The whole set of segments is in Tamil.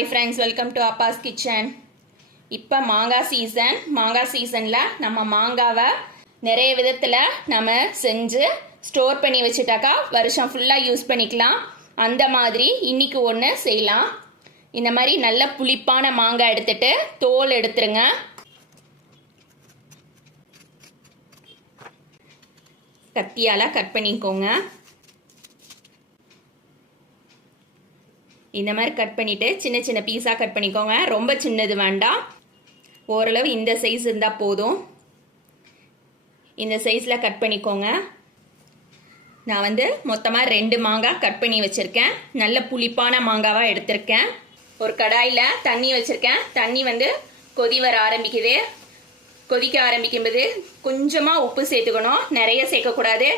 Hi friends, welcome to Appa's Kitchen. இப்போ மாங்காய் சீசனில் நம்ம மாங்காவை நிறைய விதத்தில் நம்ம செஞ்சு ஸ்டோர் பண்ணி வச்சுட்டாக்கா வருஷம் ஃபுல்லாக யூஸ் பண்ணிக்கலாம். அந்த மாதிரி இன்னைக்கு ஒன்று செய்யலாம். இந்த மாதிரி நல்ல புளிப்பான மாங்காய் எடுத்துட்டு தோல் எடுத்துருங்க. கத்தியால் கட் பண்ணிக்கோங்க. இந்த மாதிரி கட் பண்ணிவிட்டு சின்ன சின்ன பீஸாக கட் பண்ணிக்கோங்க. ரொம்ப சின்னது வேண்டாம், ஓரளவு இந்த சைஸ் இருந்தால் போதும். இந்த சைஸில் கட் பண்ணிக்கோங்க. நான் மொத்தமாக 2 மாங்காய் கட் பண்ணி வச்சுருக்கேன். நல்ல புளிப்பான மாங்காவாக எடுத்திருக்கேன். ஒரு கடாயில் தண்ணி வச்சுருக்கேன். தண்ணி கொதி வர ஆரம்பிக்குது. கொதிக்க ஆரம்பிக்கும்போது கொஞ்சமாக உப்பு சேர்த்துக்கணும், நிறைய சேர்க்கக்கூடாது.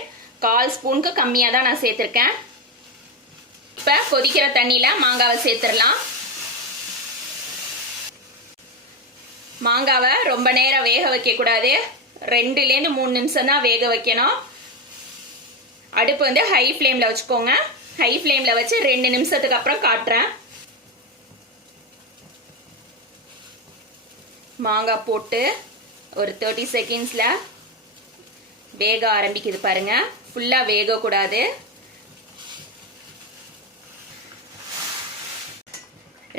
1/4 ஸ்பூனுக்கு கம்மியாக தான் நான் சேர்த்துருக்கேன். இப்போ கொதிக்கிற தண்ணியில் மாங்காவை சேர்த்துடலாம். மாங்காவை ரொம்ப நேரம் வேக வைக்கக்கூடாது, 2லேருந்து 3 நிமிஷம் தான் வேக வைக்கணும். அடுப்பு ஹை ஃப்ளேமில் வச்சுக்கோங்க. ஹை ஃப்ளேமில் வச்சு 2 நிமிஷத்துக்கு அப்புறம் காட்டுறேன். மாங்காய் போட்டு ஒரு 30 செகண்ட்ஸில் வேக ஆரம்பிக்குது பாருங்க. ஃபுல்லாக வேகக்கூடாது.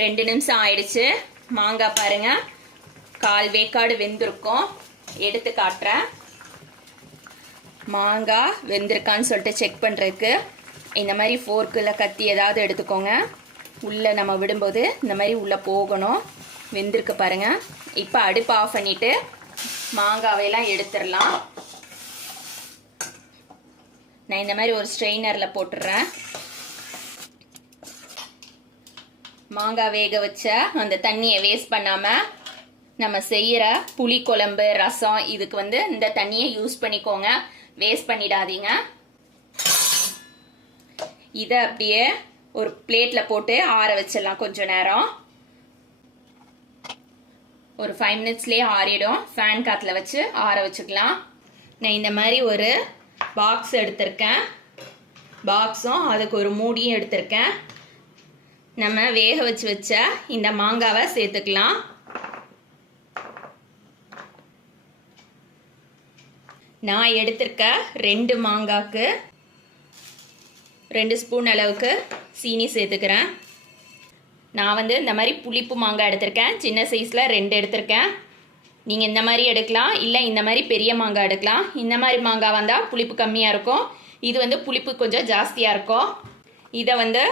2 நிமிஷம் ஆயிடுச்சு. மாங்காய் பாருங்க 1/4 வேக்காடு வெந்திருக்கும். எடுத்து காட்டுறேன். மாங்காய் வெந்திருக்கான்னு சொல்லிட்டு செக் பண்ணுறதுக்கு இந்த மாதிரி ஃபோர்க்கில் கத்தி ஏதாவது எடுத்துக்கோங்க. உள்ளே நம்ம விடும்போது இந்த மாதிரி உள்ளே போகணும். வெந்திருக்கு பாருங்க. இப்போ அடுப்பு ஆஃப் பண்ணிட்டு மாங்காவையெல்லாம் எடுத்துடலாம். நான் இந்த மாதிரி ஒரு ஸ்ட்ரெயினரில் போட்டுடுறேன். மாங்காய் வேக வச்ச அந்த தண்ணியை வேஸ்ட் பண்ணாமல் நம்ம செய்கிற புளி குழம்பு ரசம் இதுக்கு இந்த தண்ணியை யூஸ் பண்ணிக்கோங்க. வேஸ்ட் பண்ணிடாதீங்க. இதை அப்படியே ஒரு பிளேட்டில் போட்டு ஆற வச்சிடலாம். கொஞ்சம் நேரம், ஒரு 5 மினிட்ஸ்லேயே ஆறிடும். ஃபேன் காற்றுல வச்சு ஆற வச்சுக்கலாம். நான் இந்த மாதிரி ஒரு பாக்ஸ் எடுத்திருக்கேன். பாக்ஸும் அதுக்கு ஒரு மூடியும் எடுத்திருக்கேன். நம்ம வேக வச்ச இந்த மாங்காவை சேர்த்துக்கலாம். நான் எடுத்திருக்க 2 மாங்காய்க்கு 2 ஸ்பூன் அளவுக்கு சீனி சேர்த்துக்கிறேன். நான் இந்த மாதிரி புளிப்பு மாங்காய் எடுத்திருக்கேன். சின்ன சைஸில் 2 எடுத்திருக்கேன். நீங்கள் இந்த மாதிரி எடுக்கலாம், இல்லை இந்த மாதிரி பெரிய மாங்காய் எடுக்கலாம். இந்த மாதிரி மாங்காய் வந்தால் புளிப்பு கம்மியாக இருக்கும். இது புளிப்பு கொஞ்சம் ஜாஸ்தியாக இருக்கும். இதை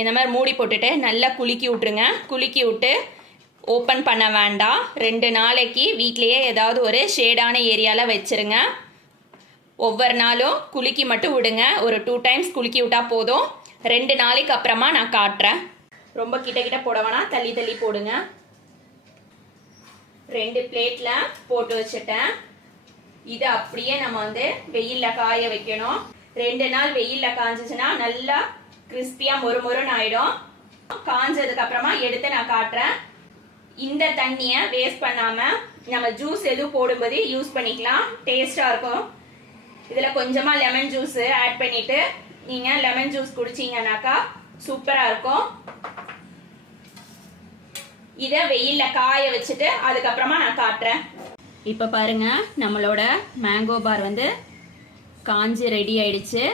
இந்த மாதிரி மூடி போட்டுட்டு நல்லா குலுக்கி விட்டுருங்க. குலுக்கி விட்டு ஓப்பன் பண்ண வேண்டாம். 2 நாளைக்கு வீட்லேயே ஏதாவது ஒரு ஷேடான ஏரியாவில் வச்சுருங்க. ஒவ்வொரு நாளும் குலுக்கி மட்டும் விடுங்க. ஒரு 2 டைம்ஸ் குலுக்கி விட்டால் போதும். 2 நாளைக்கு அப்புறமா நான் காட்டுறேன். ரொம்ப கிட்ட போட வேணாம், தள்ளி தள்ளி போடுங்க. 2 பிளேட்டில் போட்டு வச்சுட்டேன். இதை அப்படியே நம்ம வெயிலில் காய வைக்கணும். 2 நாள் வெயிலில் காஞ்சிச்சுன்னா நல்லா கிறிஸ்பியாக மொறுமொறுன்னு ஆயிடும். காஞ்சதுக்கு அப்புறமா எடுத்து நான் காட்டுறேன். இந்த தண்ணியை வேஸ்ட் பண்ணாமல் நம்ம ஜூஸ் எதுவும் போடும்போது யூஸ் பண்ணிக்கலாம். டேஸ்டாக இருக்கும். இதில் கொஞ்சமாக லெமன் ஜூஸ் ஆட் பண்ணிட்டு நீங்கள் லெமன் ஜூஸ் குடிச்சிங்கனாக்கா சூப்பராக இருக்கும். இதை வெயிலில் காய வச்சுட்டு அதுக்கப்புறமா நான் காட்டுறேன். இப்போ பாருங்க, நம்மளோட மேங்கோ பார் காஞ்சி ரெடி ஆயிடுச்சு.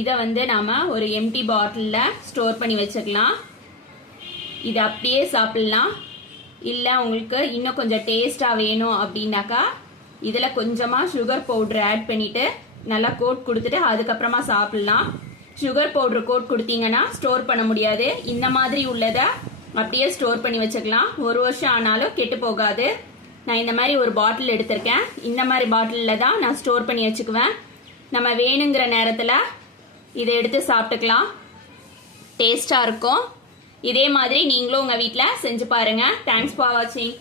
இதை நாம ஒரு எம்டி பாட்டிலில் ஸ்டோர் பண்ணி வச்சுக்கலாம். இதை அப்படியே சாப்பிட்லாம். இல்லை உங்களுக்கு இன்னும் கொஞ்சம் டேஸ்டாக வேணும் அப்படின்னாக்கா இதில் கொஞ்சமாக சுகர் பவுட்ரு ஆட் பண்ணிவிட்டு நல்லா கோட் கொடுத்துட்டு அதுக்கப்புறமா சாப்பிட்லாம். சுகர் பவுட்ரு கோட் கொடுத்தீங்கன்னா ஸ்டோர் பண்ண முடியாது. இந்த மாதிரி உள்ளதை அப்படியே ஸ்டோர் பண்ணி வச்சுக்கலாம். 1 வருஷம் ஆனாலும் கெட்டு போகாது. நான் இந்த மாதிரி ஒரு பாட்டில் எடுத்திருக்கேன். இந்த மாதிரி பாட்டிலில் தான் நான் ஸ்டோர் பண்ணி வச்சுக்குவேன். நம்ம வேணுங்கிற நேரத்தில் இதை எடுத்து சாப்பிட்டுக்கலாம். டேஸ்டாக இருக்கும். இதே மாதிரி நீங்களும் உங்கள் வீட்டில் செஞ்சு பாருங்கள். தேங்க்ஸ் ஃபார் வாட்சிங்.